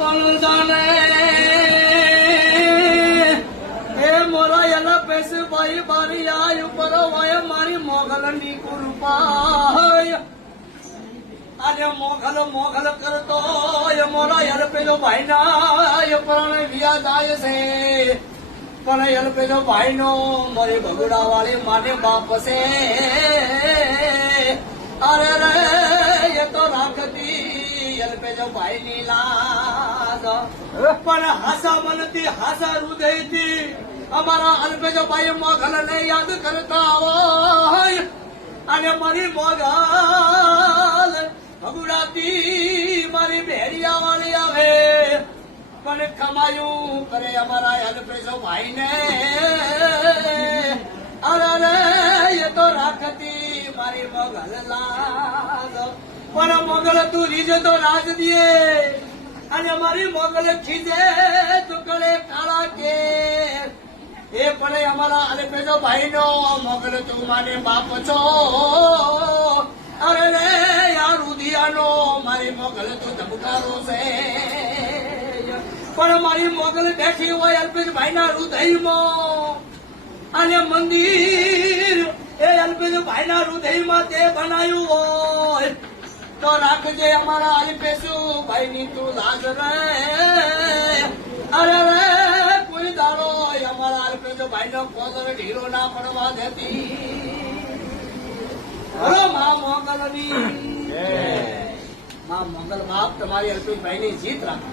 પણ જાણે એ મોરા એના પૈસે ભાઈ બારી આય ઉપર હોય મારી મોગલની કૃપા આજે મોગલ કરતો એ મોરા યાર પેલો ભાઈ ના પ્રાણ વ્યાજ આવે છે પણ યાર પેલો ભાઈ નો મારી ભગુડા વાળી માને બાપ છે અરે રે એ તો રાખતી યાર પેલો ભાઈ ની લાજ પણ હાસા મનથી હાસા હૃદયથી અમારા અલ્પેજો ભાઈ મોગલ ને યાદ કરતા હોય અને મારી મોગલ ભગુડાતી મારી ભેડિયા વાળી આવે પણ કમાયું કરે અમારા અલ્પેજો ભાઈ ને અરે રે એ તો રાખતી મારી મોગલ લાજ પણ મોગલ તું રીજ તો રાજ દે અને મારી મોગલ ખીજે તું કરે કાળા કે એ પણ અમારા અલ્પેજો ભાઈ નો મોગલ તું માને બાપ છો અરે રે યાર રુધિયાનો મારી મોગલ તું ધબકારો છે પણ મારી મોગલ બેઠી હોય અલ્પેજ ભાઈ ના હૃદયમાં અને મંદિર એ અલ્પેજ ભાઈ ના હૃદયમાં તે બનાવ્યું હોય તો રાખજે અમારા અલ્પેશુ ભાઈ ની તું લાજ રે અરે રે કોઈ દાડો અમારા અલ્પેશુ ભાઈ નો કોદર ઢીરો ના પડવા દેતી હરો મા મોગલ ની મા મોગલ બાપ તમારી અલ્પેશ ભાઈ ની જીત રાખો